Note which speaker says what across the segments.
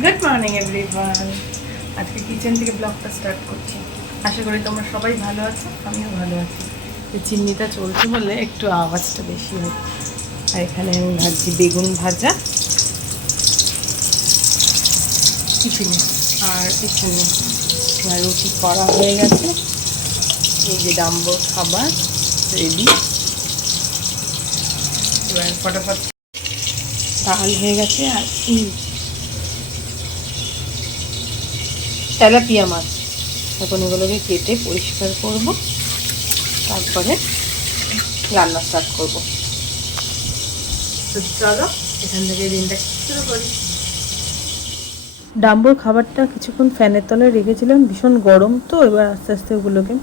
Speaker 1: Morning everyone আজকে kitchen থেকে ব্লগটা স্টার্ট করছি। আশা করি তোমরা সবাই ভালো আছো, আমিও ভালো আছি। চিমনিটা চলছে বলে একটু আওয়াজটা বেশি হয়। আর এখানে আমি ভাজছি বেগুন ভাজা, টিফিনে। আর এখানে রুটি করা হয়ে গেছে। এই যে ডাম্বর খাবার রেডি এবার ফটাফট ডাল হয়ে গেছে আর এই তেলাপিয়া মাছ। এখন এগুলোকে কেটে পরিষ্কার করব। তারপরে রান্না স্টার্ট করব। তো চলো এখান থেকে দিনটা শুরু করি। ডাম্বুর খাবারটা কিছুক্ষণ ফ্যানের তলায় রেখেছিলাম ভীষণ গরম তো এবার আস্তে আস্তে ওগুলোকে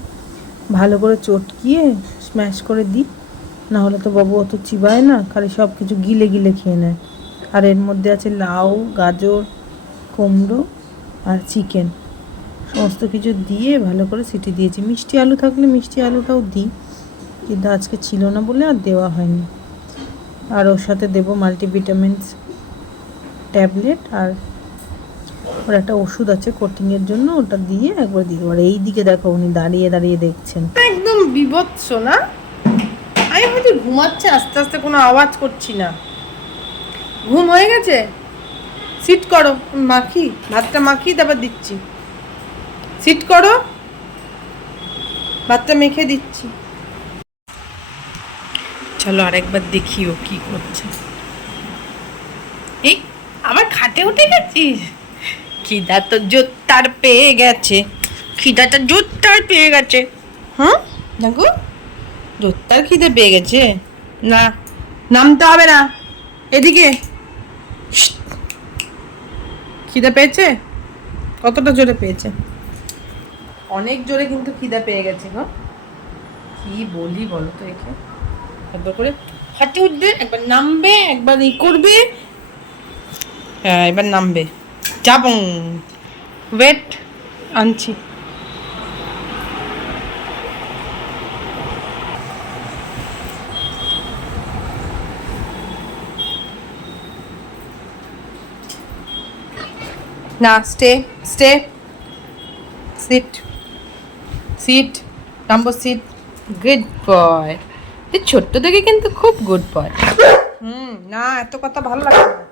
Speaker 1: ভালো করে চটকিয়ে স্ম্যাশ করে দিই। না হলে তো বাবু অত চিবায় না খালি সব কিছু গিলে গিলে খেয়ে নেয়। আর এর মধ্যে আছে লাউ গাজর কুমড়ো আর চিকেন। সমস্ত কিছু দিয়ে ভালো করে সিটি দিয়েছি। মিষ্টি আলু থাকলে মিষ্টি আলুটাও দিই, কিন্তু আজকে ছিল না বলে আর দেওয়া হয়নি। আর ওর সাথে দেবো মাল্টিভিটামিনস ট্যাবলেট আর ওর একটা ওষুধ আছে কোটিংয়ের জন্য, ওটা দিয়ে একবার দিয়ে আর এই দিকে দেখো উনি দাঁড়িয়ে দাঁড়িয়ে দেখছেন। একদম বিভৎস না? আমি ভাবছি ঘুমাচ্ছে, আস্তে আস্তে কোনো আওয়াজ করছি না। ঘুম হয়ে গেছে? সিট করো। মাখি, ভাতটা মাখি তারপর দিচ্ছি। সিট করো। ভাতটা মেখে দিচ্ছি। চলো আরেকবার দেখি ও কি করছে। এই আবার খাটে উঠে গেছিস? খিদা তো জোত্তার পেয়ে গেছে। খিদাটা জোত্তার পেয়ে গেছে। হ্যাঁ? দেখো। জোত্তার খিদে পেয়ে গেছে? না। নামতে হবে না। এদিকে। খিদে পেয়েছে? কতটা জোরে পেয়েছে? অনেক জোরে কিন্তু খিদা পেয়ে গেছে গো। কি বলি বলো তো একে? একবার করে হাঁটে উঠবে, একবার নামবে, একবার ই করবে। হ্যাঁ এবার নামবে। যাবং। ওয়েট, আনছি। না stay stay sit sit number sit good boy তুই ছোট্ট থেকে কিন্তু খুব গুড বয় হুম না এত কথা ভালো লাগছে না।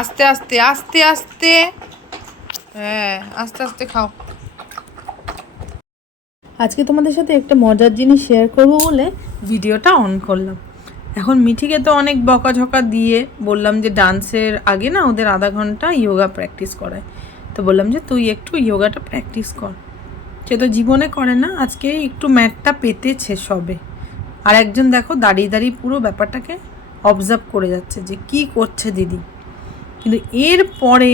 Speaker 1: আস্তে আস্তে আস্তে আস্তে। হ্যাঁ আস্তে আস্তে খাও। আজকে তোমাদের সাথে একটা মজার জিনিস শেয়ার করব বলে ভিডিওটা অন করলাম। এখন মিঠিকে তো অনেক বকাঝকা দিয়ে বললাম যে ডান্সের আগে না ওদের আধা ঘণ্টা ইয়োগা প্র্যাকটিস করায়। তো বললাম যে তুই একটু ইয়োগাটা প্র্যাকটিস কর। সে তো জীবনে করে না, আজকে একটু ম্যাটটা পেতেছে সবে। আর একজন দেখো দাঁড়িয়ে দাঁড়িয়ে পুরো ব্যাপারটাকে অবজার্ভ করে যাচ্ছে যে কি করছে দিদি। কিন্তু এর পরে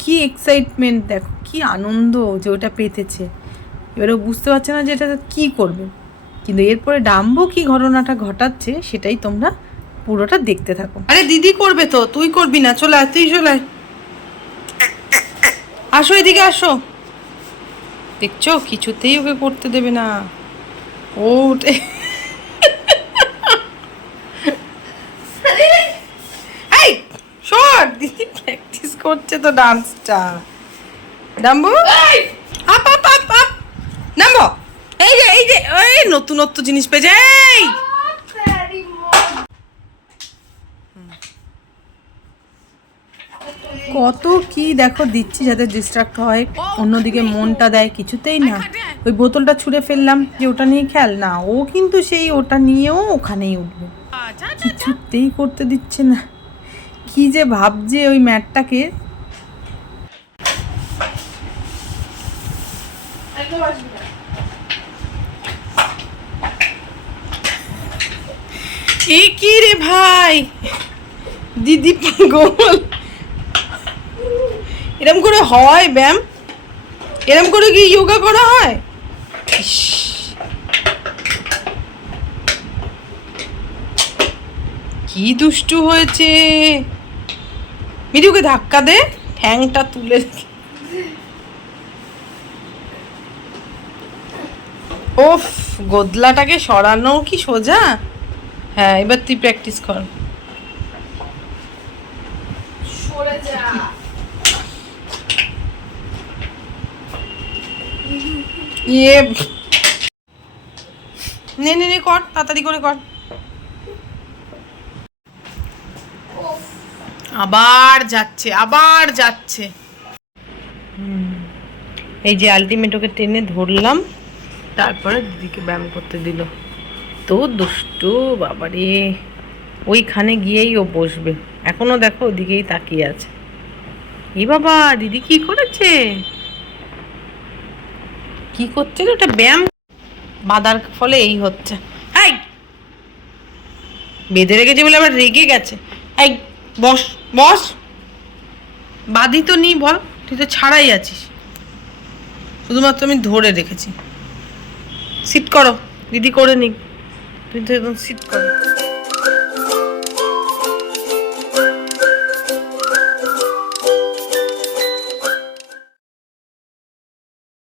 Speaker 1: কি এক্সাইটমেন্ট দেখো, কি আনন্দ যে ওটা পেতেছে। এবারে বুঝতে পারছে না যে এটা কী করবে। কিন্তু এরপরে ডাম্বো কি ঘটনাটা ঘটাচ্ছে সেটাই তোমরা পুরোটা দেখতে থাকো। আরে দিদি করবে তো, তুই করবি না, চলে আয়, তুই চলে আয়। আসো এদিকে আসো। দেখছ কিছুতেই ওকে করতে দেবে না। ও উঠে দিদি প্র্যাকটিস করছে তো ডান্সটা ডাম্বু? Up up up up. নাম্বো। এই যে এই যে এই নতুনত্ব জিনিস পেয়েছে এই! কত কি দেখো দিচ্ছি যাতে ডিস্ট্রাক্ট হয়। অন্যদিকে মনটা দেয় কিছুতেই না। ওই বোতলটা ছুঁড়ে ফেললাম যে ওটা নিয়ে খেল না, ও কিন্তু সেই ওটা নিয়েও ওখানেই উঠবে। কিছুতেই করতে দিচ্ছে না। কি যে ভাবছে ওই ম্যাটটাকে। কি রে ভাই? দিদি গোল এরম করে হয়, ব্যায়াম? এরম করে কি যোগা করা হয়। কি দুষ্টু হয়েছে। মিঠুকে ধাক্কা দে, ঠ্যাংটা তুলে ওফ, গোদলাটাকে সরানো কি সোজা? হ্যাঁ এবার তুই প্র্যাকটিস কর।
Speaker 2: সরে যা।
Speaker 1: ইয়ে। নে নে নে, কর, তাড়াতাড়ি করে কর। আবার যাচ্ছে আবার যাচ্ছে। এই যে আলটিমেট ওকে টেনে ধরলাম, তারপরে দিদিকে ব্যায়াম করতে দিল। তো দুষ্টু, বাবারে। ওইখানে গিয়েই ও বসবে। এখনও দেখো ওদিকেই তাকিয়ে আছে। এ বাবা, দিদি কি করেছে? কি করছে ওটা ব্যায়াম? বাঁধার ফলে এই হচ্ছে। এই! বেঁধে রেখেছে বলে আবার রেগে গেছে। এই, বস বস! বাদি তো নি বল, তুই তো ছাড়াই আছিস। শুধুমাত্র আমি ধরে রেখেছি। সিট করো, দিদি করে নিক। তুই তো একদম সিট করো।